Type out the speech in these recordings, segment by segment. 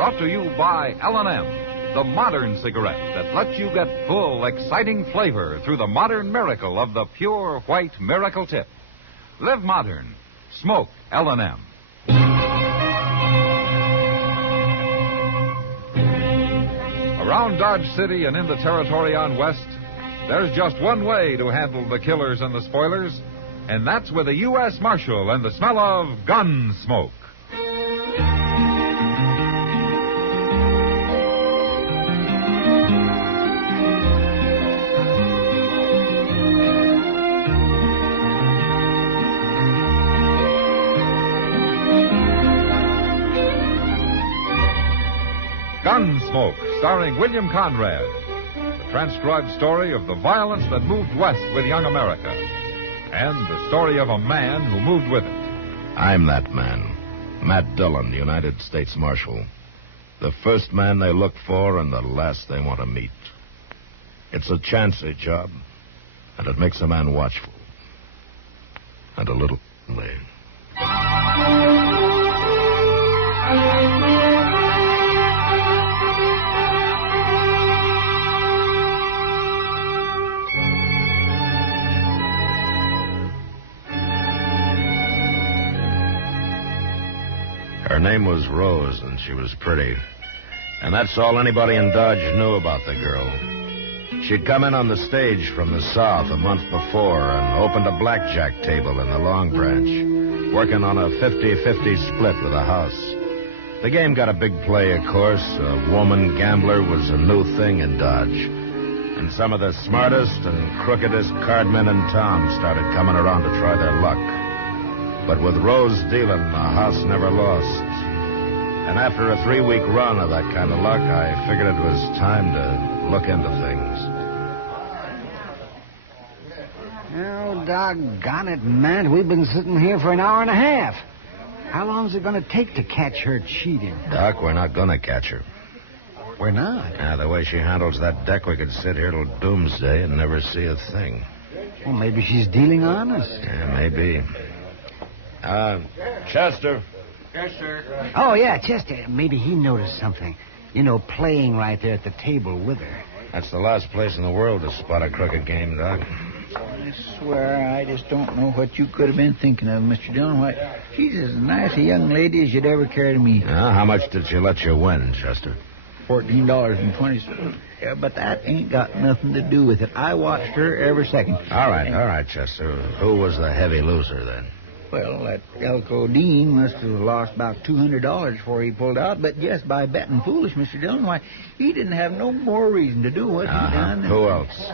Brought to you by L&M, the modern cigarette that lets you get full, exciting flavor through the modern miracle of the pure white miracle tip. Live modern. Smoke L&M. Around Dodge City and in the territory on West, there's just one way to handle the killers and the spoilers, and that's with a U.S. Marshal and the smell of Gunsmoke. Gunsmoke, starring William Conrad. The transcribed story of the violence that moved west with young America. And the story of a man who moved with it. I'm that man. Matt Dillon, United States Marshal. The first man they look for and the last they want to meet. It's a chancy job, and it makes a man watchful. And a little lonely. Her name was Rose, and she was pretty. And that's all anybody in Dodge knew about the girl. She'd come in on the stage from the South a month before and opened a blackjack table in the Long Branch, working on a 50-50 split with a house. The game got a big play, of course. A woman gambler was a new thing in Dodge. And some of the smartest and crookedest cardmen in town started coming around to try their luck. But with Rose dealing, the house never lost. And after a 3-week run of that kind of luck, I figured it was time to look into things. Oh, doggone it, Matt. We've been sitting here for an hour and a half. How long is it going to take to catch her cheating? Doc, we're not going to catch her. We're not? Yeah, the way she handles that deck, we could sit here till doomsday and never see a thing. Well, maybe she's dealing honest. Yeah, maybe. Chester. Yes, sir. Oh, yeah, Chester. Maybe he noticed something. You know, playing right there at the table with her. That's the last place in the world to spot a crooked game, Doc. I swear I just don't know what you could have been thinking of, Mr. Dillon. Why, she's as nice a young lady as you'd ever care to meet. How much did she let you win, Chester? $14.20. Yeah, but that ain't got nothing to do with it. I watched her every second. All right, Chester. Who was the heavy loser then? Well, that Elko Dean must have lost about $200 before he pulled out, but just by betting foolish, Mr. Dillon, why, he didn't have no more reason to do what he done. Who else?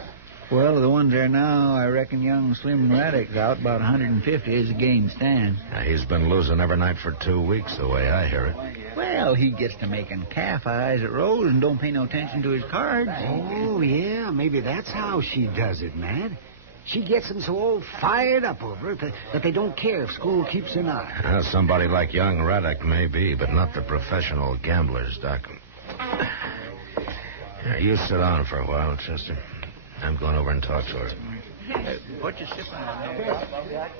Well, the ones there now, I reckon young Slim Raddick's out about 150 as the game stands. He's been losing every night for 2 weeks, the way I hear it. Well, he gets to making calf eyes at Rose and don't pay no attention to his cards. Oh, yeah, maybe that's how she does it, Matt. She gets them so all fired up over it that they don't care if school keeps her not. Somebody like young Raddick may be, but not the professional gamblers, Doc. You sit down for a while, Chester. I'm going over and talk to her. What you sipping on there?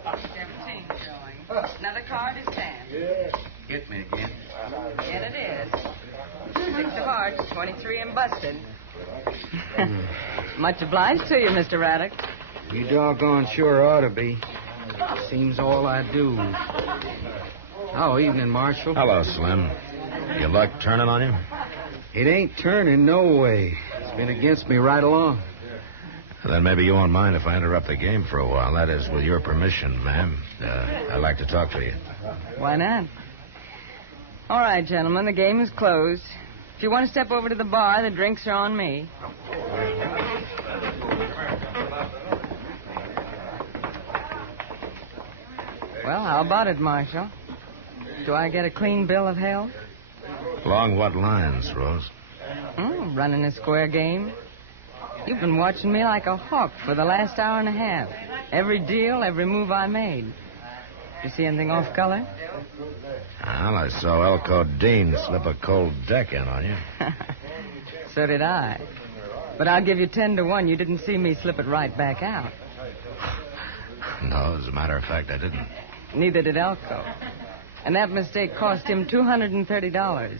17 showing. Another card is 10. Get me again. And it is. 6 of hearts, 23 and busted. Much obliged to you, Mr. Raddick. You doggone sure ought to be. Seems all I do. Oh, evening, Marshal. Hello, Slim. Your luck turning on you? It ain't turning no way. It's been against me right along. Then maybe you won't mind if I interrupt the game for a while. That is, with your permission, ma'am. I'd like to talk to you. Why not? All right, gentlemen, the game is closed. If you want to step over to the bar, the drinks are on me. Well, how about it, Marshal? Do I get a clean bill of health? Along what lines, Rose? Running a square game. You've been watching me like a hawk for the last hour and a half. Every deal, every move I made. You see anything off color? Well, I saw Elko Dean slip a cold deck in on you. So did I. But I'll give you 10 to 1. You didn't see me slip it right back out. No, as a matter of fact, I didn't. Neither did Elko. And that mistake cost him $230.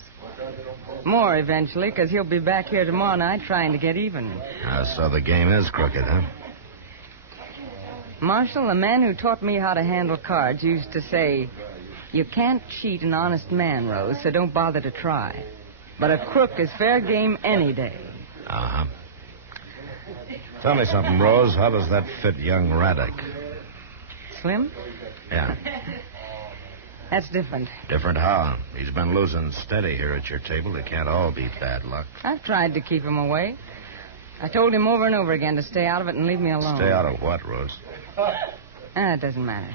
More eventually, because he'll be back here tomorrow night trying to get even. So the game is crooked, huh? Marshal, the man who taught me how to handle cards used to say, you can't cheat an honest man, Rose, so don't bother to try. But a crook is fair game any day. Uh-huh. Tell me something, Rose. How does that fit young Raddick? Slim? Yeah. That's different. Different how? He's been losing steady here at your table. It can't all be bad luck. I've tried to keep him away. I told him over and over again to stay out of it and leave me alone. Stay out of what, Rose? It doesn't matter.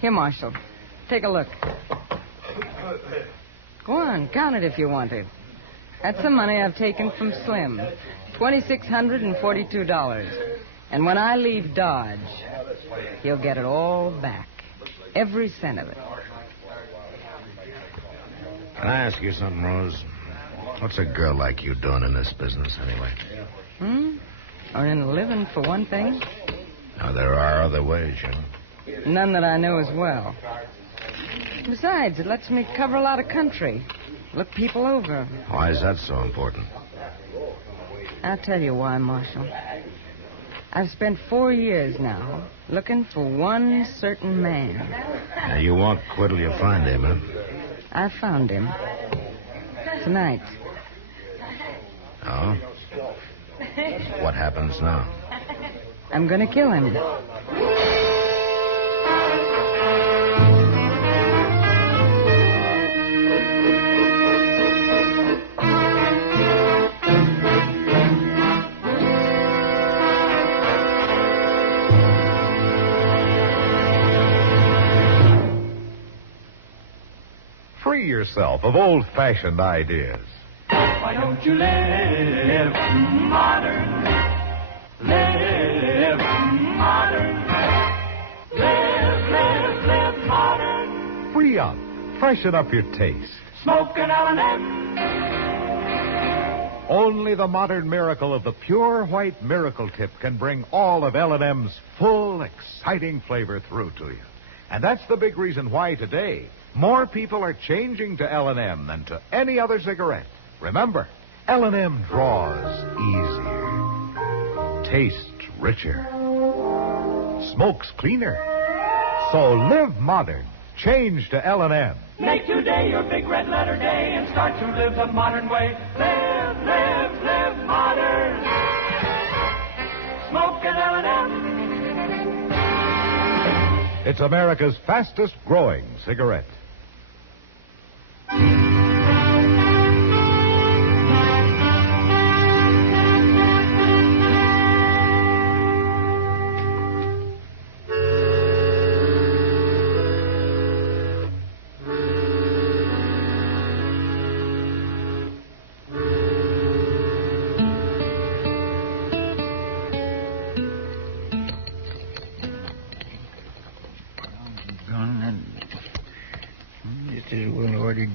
Here, Marshal. Take a look. Go on, count it if you want to. That's the money I've taken from Slim. $2,642. And when I leave Dodge, he'll get it all back. Every cent of it. Can I ask you something, Rose? What's a girl like you doing in this business, anyway? Earning a living, for one thing. Now, there are other ways, you know. None that I know as well. Besides, it lets me cover a lot of country. Look people over. Why is that so important? I'll tell you why, Marshal. I've spent 4 years now looking for one certain man. Now, you won't quit till you find him, huh? I found him. Tonight. Oh? What happens now? I'm going to kill him. Free yourself of old-fashioned ideas. Why don't you live modern? Live modern. Live modern. Free up. Freshen up your taste. Smoke an L&M. Only the modern miracle of the pure white miracle tip can bring all of L&M's full, exciting flavor through to you. And that's the big reason why today more people are changing to L&M than to any other cigarette. Remember, L&M draws easier, tastes richer, smokes cleaner. So live modern. Change to L&M. Make today your big red letter day and start to live the modern way. Live modern. Smoke an L&M. It's America's fastest growing cigarette.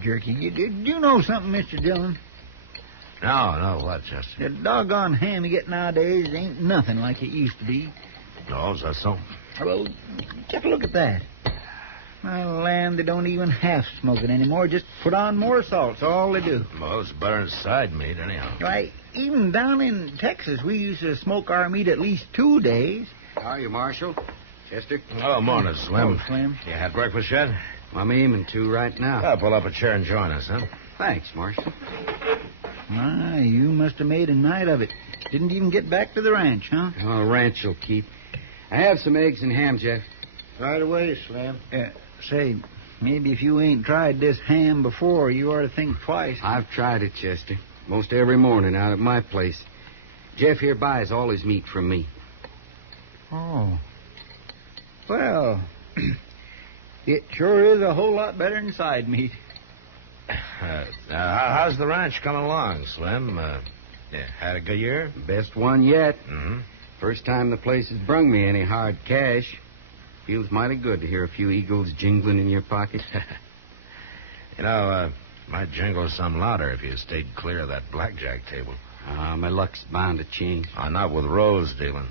Jerky. Do you know something, Mr. Dillon? No, what, Chester? The doggone ham you get nowadays ain't nothing like it used to be. No, is that so? Well, take a look at that. My land, they don't even half smoke it anymore. Just put on more salt. That's all they do. Well, it's better than side meat, anyhow. Why, even down in Texas, we used to smoke our meat at least 2 days. How are you, Marshal? Chester? Oh, morning, Slim. Oh, Slim. You had breakfast yet? I'm aiming to right now. I'll pull up a chair and join us, huh? Thanks, Marshal. My, you must have made a night of it. Didn't even get back to the ranch, huh? Oh, ranch will keep. I have some eggs and ham, Jeff. Right away, Slim. Say, maybe if you ain't tried this ham before, you ought to think twice. I've tried it, Chester. Most every morning out at my place. Jeff here buys all his meat from me. Oh. Well, it sure is a whole lot better than side meat. How's the ranch coming along, Slim? Had a good year? Best one yet. Mm-hmm. First time the place has brung me any hard cash. Feels mighty good to hear a few eagles jingling in your pocket. Might jingle some louder if you stayed clear of that blackjack table. My luck's bound to change. Not with Rose dealing.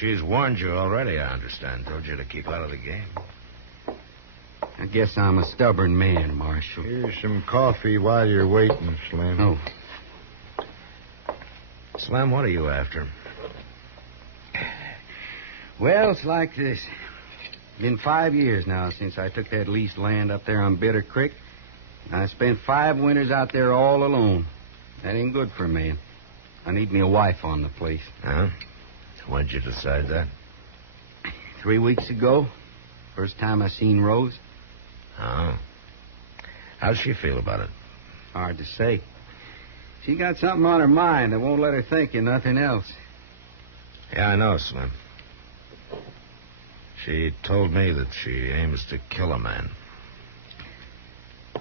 She's warned you already, I understand. Told you to keep out of the game. I guess I'm a stubborn man, Marshal. Here's some coffee while you're waiting, Slim. Oh, Slim, what are you after? well, it's like this. Been 5 years now since I took that leased land up there on Bitter Creek. I spent 5 winters out there all alone. That ain't good for a man. I need me a wife on the place. Huh? When'd you decide that? 3 weeks ago, first time I seen Rose. Oh. How's she feel about it? Hard to say. She got something on her mind that won't let her think of nothing else. Yeah, I know, Slim. She told me that she aims to kill a man.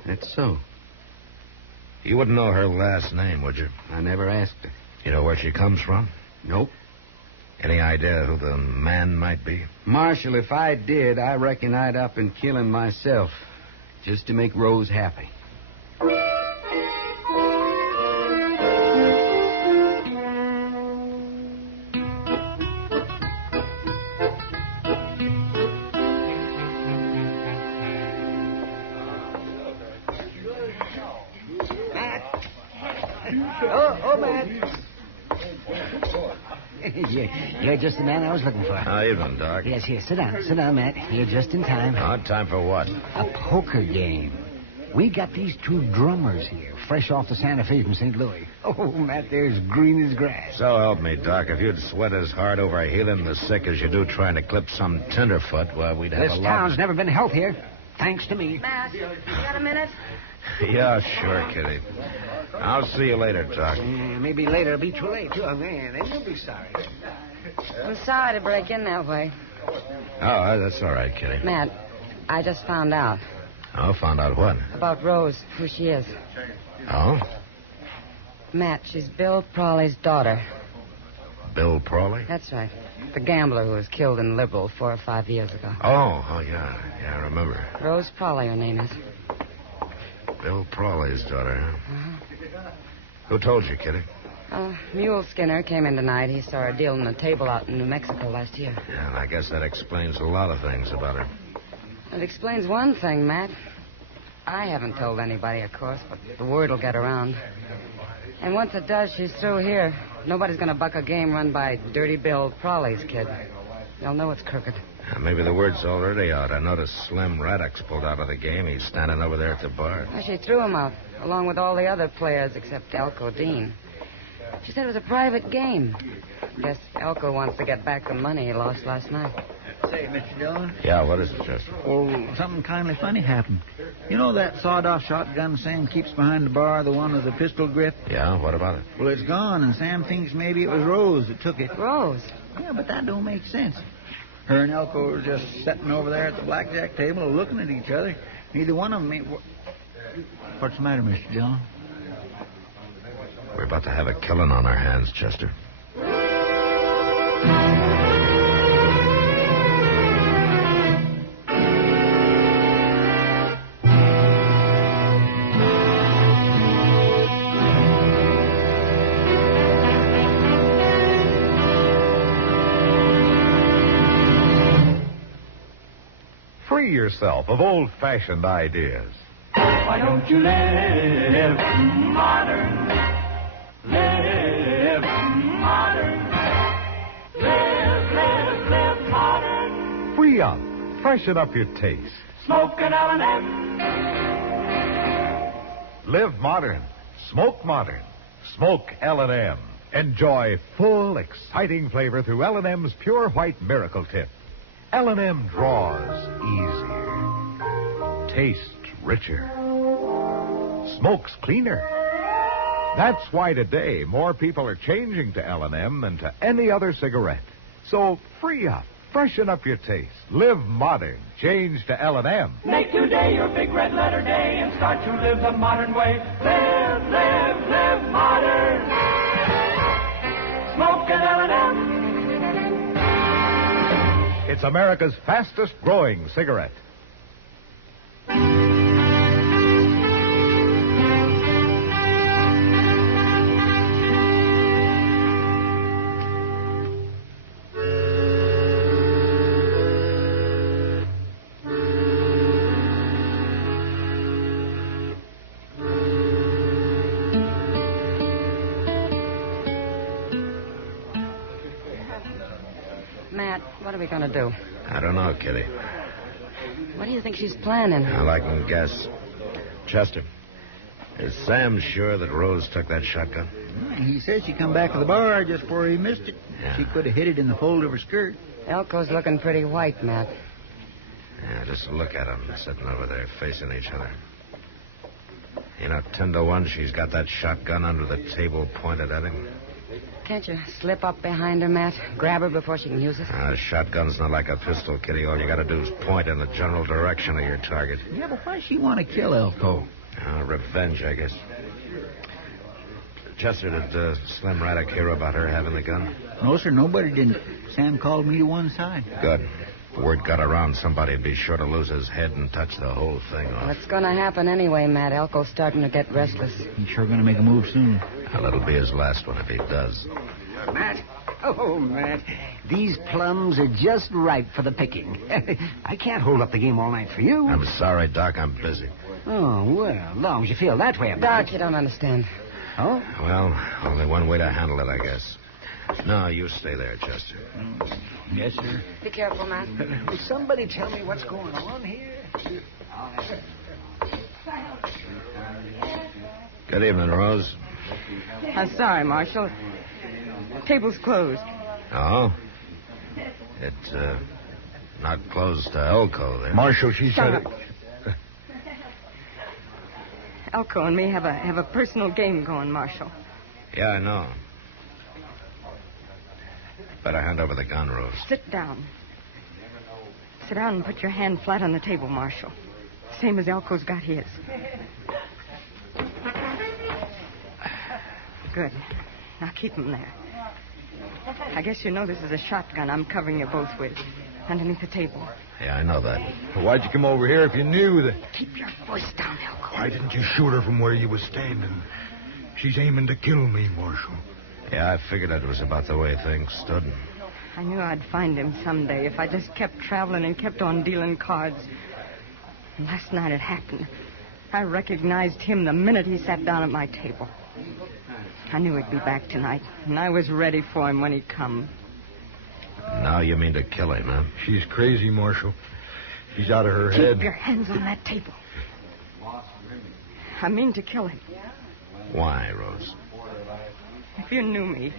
That's so. You wouldn't know her last name, would you? I never asked her. You know where she comes from? Nope. Any idea who the man might be? Marshal, if I did, I reckon I'd up and kill him myself. Just to make Rose happy. Oh, Matt. You're just the man I was looking for. How evening, Doc. Yes, here. Sit down. Sit down, Matt. You're just in time. Time for what? A poker game. We got these two drummers here, fresh off the Santa Fe from St. Louis. Oh, Matt, they're as green as grass. So help me, Doc. If you'd sweat as hard over healing the sick as you do trying to clip some tenderfoot, well, we'd have This a lot... town's never been healthier, thanks to me. Matt, you got a minute? Yeah, sure, Kitty. I'll see you later, Doc. Maybe later it'll be too late, too. Oh, man, they will be sorry. I'm sorry to break in that way. Oh, that's all right, Kitty. Matt, I just found out. Oh, found out what? About Rose, who she is. Oh? Matt, she's Bill Prawley's daughter. Bill Prawley? That's right. The gambler who was killed in Liberal 4 or 5 years ago. Oh, yeah. Yeah, I remember. Rose Prawley, her name is. Bill Prawley's daughter, huh? Uh-huh. Who told you, Kitty? Mule Skinner came in tonight. He saw her dealing a table out in New Mexico last year. Yeah, and I guess that explains a lot of things about her. It explains one thing, Matt. I haven't told anybody, of course, but the word will get around. And once it does, she's through here. Nobody's going to buck a game run by Dirty Bill Prawley's kid. They'll know it's crooked. Maybe the word's already out. I noticed Slim Raddock's pulled out of the game. He's standing over there at the bar. Well, she threw him out, along with all the other players except Elko Dean. She said it was a private game. Guess Elko wants to get back the money he lost last night. Say, Mr. Dillon. Yeah, what is it, Chester? Well, something kindly funny happened. You know that sawed-off shotgun Sam keeps behind the bar, the one with the pistol grip? Yeah, what about it? Well, it's gone, and Sam thinks maybe it was Rose that took it. Rose? Yeah, but that don't make sense. Her and Elko were just sitting over there at the blackjack table looking at each other. Neither one of them ain't... What's the matter, Mr. Dillon? We're about to have a killing on our hands, Chester. Free yourself of old-fashioned ideas. Why don't you live modern? Live modern. Live modern. Free up. Freshen up your taste. Smoke an L&M. Live modern. Smoke modern. Smoke L&M. Enjoy full, exciting flavor through L&M's Pure White Miracle Tip. L&M draws easier. Tastes richer. Smokes cleaner. That's why today more people are changing to L&M than to any other cigarette. So free up. Freshen up your taste. Live modern. Change to L&M. Make today your big red letter day and start to live the modern way. Live modern. Smoke an L&M. It's America's fastest growing cigarette. What are we going to do? I don't know, Kitty. What do you think she's planning? All I can guess. Chester, is Sam sure that Rose took that shotgun? He says she come back to the bar just before he missed it. Yeah. She could have hid it in the fold of her skirt. Elko's looking pretty white, Matt. Yeah, just look at them sitting over there facing each other. 10 to 1, she's got that shotgun under the table pointed at him. Can't you slip up behind her, Matt? Grab her before she can use it? A shotgun's not like a pistol, Kitty. All you got to do is point in the general direction of your target. Yeah, but why does she want to kill Elko? Revenge, I guess. Chester, did Slim Raddick hear about her having the gun? No, sir, nobody didn't. Sam called me to one side. Good. If word got around, somebody'd be sure to lose his head and touch the whole thing off. Well, it's going to happen anyway, Matt. Elko's starting to get restless. He's sure going to make a move soon. Well, it'll be his last one if he does. Matt. Oh, Matt. These plums are just ripe for the picking. I can't hold up the game all night for you. I'm sorry, Doc. I'm busy. Oh, well, as long as you feel that way about it. Doc, you don't understand. Oh? Well, only one way to handle it, I guess. No, you stay there, Chester. Yes, sir. Be careful, Matt. Will somebody tell me what's going on here? Good evening, Rose. I'm sorry, Marshal. Table's closed. Oh? It's, not closed to Elko, then. Marshal, she said it. Elko and me have a personal game going, Marshal. Yeah, I know. Better hand over the gun, Rose. Sit down. Sit down and put your hand flat on the table, Marshal. Same as Elko's got his. Good. Now keep him there. I guess you know this is a shotgun I'm covering you both with. Underneath the table. Yeah, I know that. Why'd you come over here if you knew that? Keep your voice down, Elko. Why didn't you shoot her from where you was standing? She's aiming to kill me, Marshal. Yeah, I figured it was about the way things stood. I knew I'd find him someday if I just kept traveling and kept on dealing cards. And last night it happened. I recognized him the minute he sat down at my table. I knew he'd be back tonight, and I was ready for him when he come. Now you mean to kill him, huh? She's crazy, Marshal. She's out of her head. Keep your hands on that table. I mean to kill him. Why, Rose? If you knew me,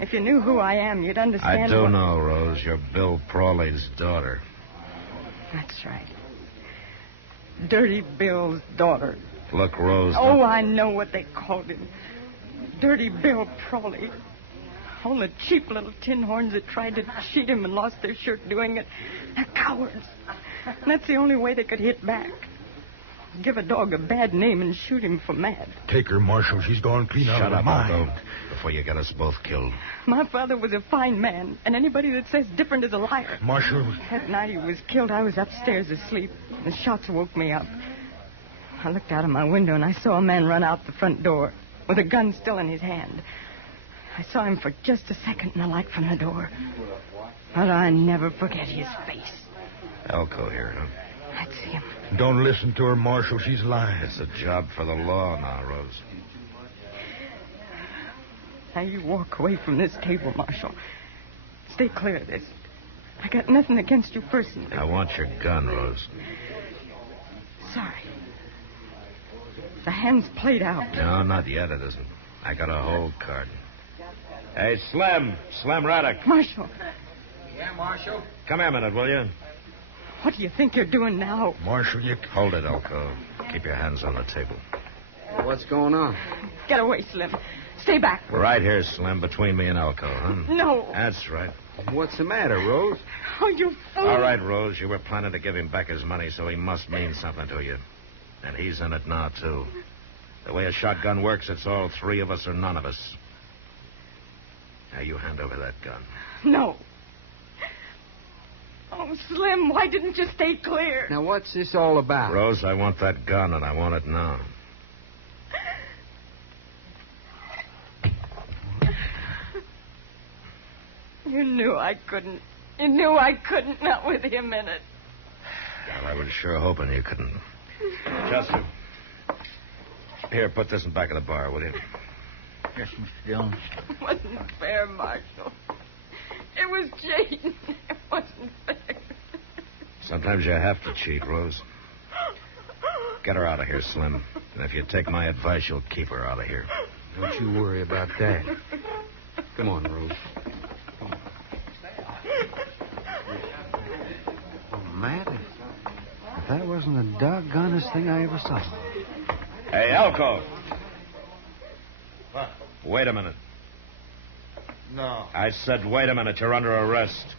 if you knew who I am, you'd understand. I do know, Rose. You're Bill Prawley's daughter. That's right. Dirty Bill's daughter. Look, Rose. Oh, I know what they called him. Dirty Bill Prawley. All the cheap little tin horns that tried to cheat him and lost their shirt doing it. They're cowards. And that's the only way they could hit back. Give a dog a bad name and shoot him for mad. Take her, Marshal. She's gone clean out Shut of up, her mind. Aldo, before you get us both killed. My father was a fine man, and anybody that says different is a liar. Marshal. That night he was killed, I was upstairs asleep. The shots woke me up. I looked out of my window, and I saw a man run out the front door with a gun still in his hand. I saw him for just a second in the light from the door. But I never forget his face. Elko here, huh? That's him. Don't listen to her, Marshal. She's lying. It's a job for the law now, Rose. Now you walk away from this table, Marshal. Stay clear of this. I got nothing against you personally. I want your gun, Rose. Sorry. The hand's played out. No, not yet, it isn't. I got a whole card. Hey, Slim Raddick. Marshal, Yeah, Marshal? Come here a minute, will you? what do you think you're doing now? Marshal, you... Hold it, Elko. Keep your hands on the table. What's going on? Get away, Slim. Stay back. Right here, Slim, between me and Elko, huh? No. That's right. What's the matter, Rose? Oh, you fool. All right, Rose, you were planning to give him back his money, so he must mean something to you. And he's in it now, too. The way a shotgun works, it's all three of us or none of us. Now, you hand over that gun. No. Oh, Slim, why didn't you stay clear? Now, what's this all about? Rose, I want that gun, and I want it now. You knew I couldn't. You knew I couldn't, not with him in it. Well, I was sure hoping you couldn't. Chester. Here, put this in back of the bar, will you? Yes, Mr. Dillon. It wasn't fair, Marshal. It was Jane. It wasn't fair. Sometimes you have to cheat, Rose. Get her out of here, Slim. And if you take my advice, you'll keep her out of here. Don't you worry about that. Come on, Rose. Come on. Oh, Matt, if that wasn't the doggonest thing I ever saw. Hey, Elko. What? Wait a minute. No. I said wait a minute. You're under arrest.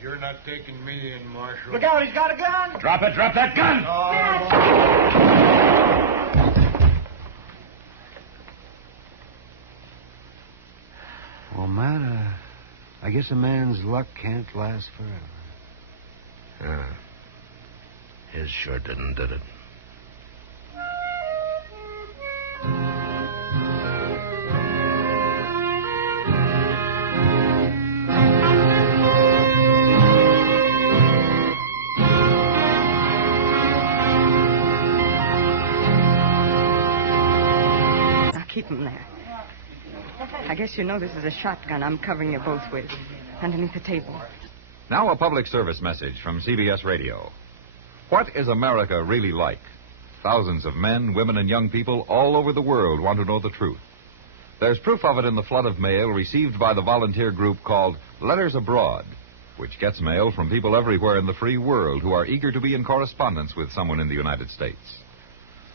You're not taking me in, Marshal. Look out, he's got a gun! Drop it. Drop that gun! Well, Matt, I guess a man's luck can't last forever. His sure didn't, did it? Now keep him there. I guess you know this is a shotgun I'm covering you both with, underneath the table. Now a public service message from CBS Radio. What is America really like? Thousands of men, women, and young people all over the world want to know the truth. There's proof of it in the flood of mail received by the volunteer group called Letters Abroad, which gets mail from people everywhere in the free world who are eager to be in correspondence with someone in the United States.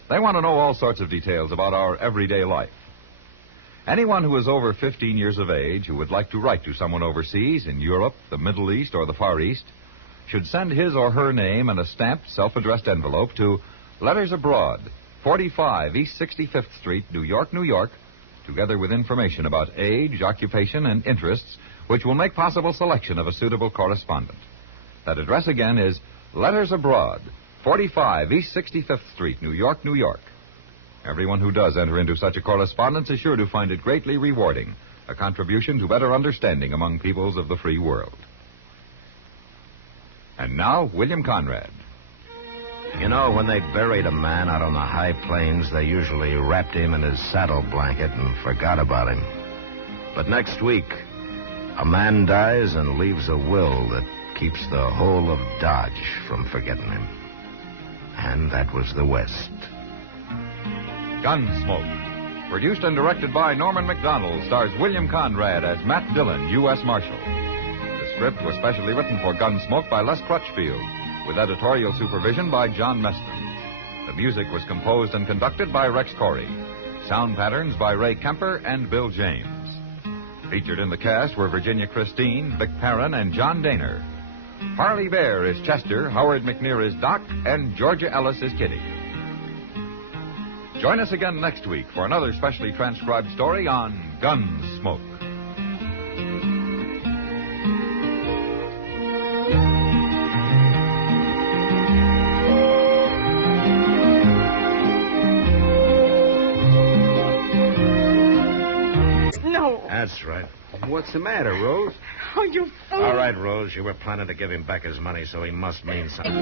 They want to know all sorts of details about our everyday life. Anyone who is over 15 years of age who would like to write to someone overseas in Europe, the Middle East, or the Far East should send his or her name in a stamped, self-addressed envelope to Letters Abroad, 45 East 65th Street, New York, New York, together with information about age, occupation, and interests, which will make possible selection of a suitable correspondent. That address again is Letters Abroad, 45 East 65th Street, New York, New York. Everyone who does enter into such a correspondence is sure to find it greatly rewarding, a contribution to better understanding among peoples of the free world. And now, William Conrad. You know, when they buried a man out on the high plains, they usually wrapped him in his saddle blanket and forgot about him. But next week, a man dies and leaves a will that keeps the whole of Dodge from forgetting him. And that was the West. Gunsmoke. Produced and directed by Norman Macdonnell, stars William Conrad as Matt Dillon, U.S. Marshal. The script was specially written for Gunsmoke by Les Crutchfield, with editorial supervision by John Meston. The music was composed and conducted by Rex Corey. Sound patterns by Ray Kemper and Bill James. Featured in the cast were Virginia Christine, Vic Perrin, and John Daner. Harley Bear is Chester, Howard McNear is Doc, and Georgia Ellis is Kitty. Join us again next week for another specially transcribed story on Gunsmoke. No. That's right. What's the matter, Rose? Oh, you fool. All right, Rose, you were planning to give him back his money, so he must mean something.